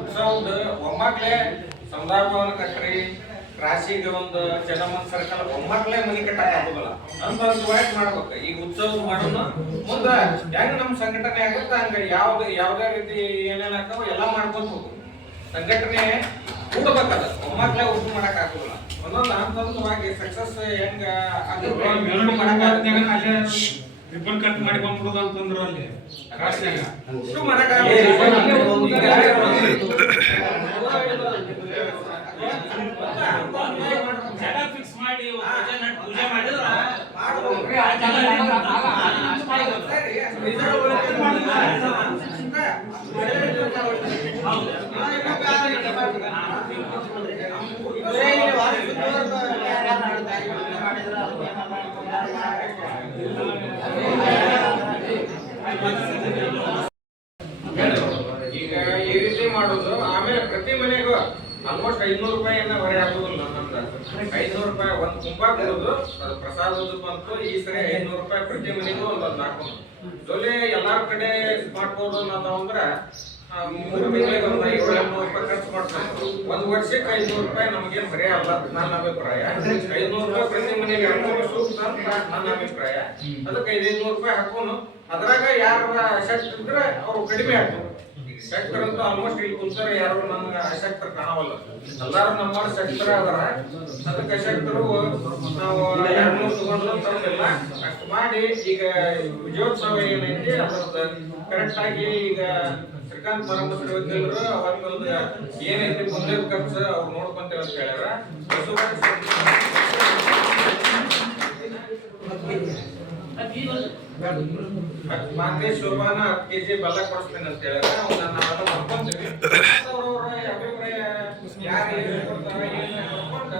ಉತ್ಸವದ ಒಮ್ಮಕ್ಲೆ ಸಮುದಾಯ ಭವನ ಕಟ್ಟ್ರಿ, ರಾಶಿಗೆ ಒಂದು ಚೆನ್ನಮ್ಮನ ಸರ್ಕಲ್ ಒಮ್ಮಕ್ಲೆ ಮನಿ ಕಟ್ಟಕ್ ಆಗೋದಿಲ್ಲ ಅಂತ ಡಿವೈಡ್ ಮಾಡ್ಬೇಕು. ಈಗ ಉತ್ಸವ ಮಾಡೋಣ ಮುಂದ ಹೆಂಗ್ ನಮ್ ಸಂಘಟನೆ ಆಗುತ್ತೆ ಹಂಗ ಯಾವ್ದೇ ರೀತಿ ಏನೇನ್ ಹಾಕೋ ಎಲ್ಲ ಮಾಡ್ಕೊಂತ ಹೋಗು. ಸಂಘಟನೆ ಕೂಡಬೇಕದ ಒಮ್ಮಕ್ಲೆ ಉದ್ದು ಮಾಡಕ್ ಆಗೋದಿಲ್ಲ. ಒಂದೊಂದು ಹಂತವಾಗಿ ಸಕ್ಸಸ್ ಹೆಂಗ ರಿಬ್ಬನ್ ಕಟ್ ಮಾಡಿ ಬಂದ್ಬಿಡುದು ಅಂತಂದ್ರು ಅಲ್ಲಿ ಕಾಸ್ನ್ಯಾಗ ಜಾಗ ಫಿಕ್ಸ್ ಮಾಡಿ ಪೂಜೆ ಮಾಡಿದ್ರ ಈಗ ಈ ರೀತಿ ಮಾಡೋದು. ಆಮೇಲೆ ಪ್ರತಿ ಮನೆಗೂ ಆಲ್ಮೋಸ್ಟ್ 500 ರೂಪಾಯಿಯನ್ನ ಹೊರೆ ಹಾಕೋದಿಲ್ಲ. ನಮ್ದು 500 ರೂಪಾಯಿ ಒಂದ್ ಕುಂಭ ಕೊಡೋದು, ಅದು ಪ್ರಸಾದದ್ದು ಬಂತು. ಈ ಸರಿ 500 ರೂಪಾಯಿ ಪ್ರತಿ ಮನೆಗೂ ಒಂದೊಂದು ಹಾಕೋದು. ಜೊಲೆ ಎಲ್ಲಾರ ಕಡೆ ಸ್ಮಾರ್ಟ್ ಬೋರ್ಡ್ ಅಂದ್ರೆ 3 ತಿಂಗಳಿಗೆ ಒಂದು 500 ರೂಪಾಯಿ ಖರ್ಚು ಮಾಡ್ತಾರೆ. ಒಂದ್ ವರ್ಷಕ್ಕೆ 500 ರೂಪಾಯಿ ನಮಗೇನು ಬರೀ ಅಲ್ಲ ನನ್ನ ಅಭಿಪ್ರಾಯ. 500 ರೂಪಾಯಿ ಪ್ರತಿ ಮನೆಗೆ ಹಾಕೋದು ಸೂಕ್ತ ಅಂತ ನನ್ನ ಅಭಿಪ್ರಾಯ. ಅದಕ್ಕೆ 500 ರೂಪಾಯಿ ಹಾಕೋನು. ಅದ್ರಾಗ ಯಾರ ಅಶಕ್ತ ಇದ್ರೆ ಅವ್ರು ಕಡಿಮೆ ಹಾಕೋದು. ಶಕ್ತರ ಅಂತ ಆಲ್ಮೋಸ್ಟ್ ಇಲ್ಲಿ ಕುಂತಾರ ಯಾರು ನಮ್ಗೆ ಅಶಕ್ತರ ಕಾಣವಲ್ಲ. ಎಲ್ಲಾರು ನಮ್ಮ ಶಕ್ತರ ಅದರ. ಅದಕ್ಕೆ ಅಶಕ್ತರು ನಾವು 200 ತಗೊಂಡ್ರು ತರಲಿಲ್ಲ. ಅಷ್ಟು ಮಾಡಿ ಈಗ ವಿಜಯೋತ್ಸವ ಏನೈತಿ ಅದ್ರದ್ದು ಕರೆಕ್ಟ್ ಆಗಿ ಈಗ ಶ್ರೀಕಾಂತ್ ಪರಮಶ್ರೀ ವಕೀಲರು ಅವತ್ತೊಂದು ಏನೈತಿ ಮುಂದೆ ಖರ್ಚು ಅವ್ರು ನೋಡ್ಕೊಂತೇವೆ ಅಂತ ಹೇಳ್ಯಾರ. ಮಾತೆ ಶೋಭಾನ 10 kg ಬೆಲ್ಲ ಕೊಡಿಸ್ತೇನೆ ಅಂತ ಹೇಳ್ಯಾರ. ಅವನ್ನ ನಾವೆಲ್ಲ ಮಾಡ್ಕೊಂತೀವಿ. ಅವ್ರವ್ರ ಅಭಿಪ್ರಾಯ ಯಾರು ಏನು ಕೊಡ್ತಾರೆ ಏನು ಮಾಡ್ಕೊಂಡು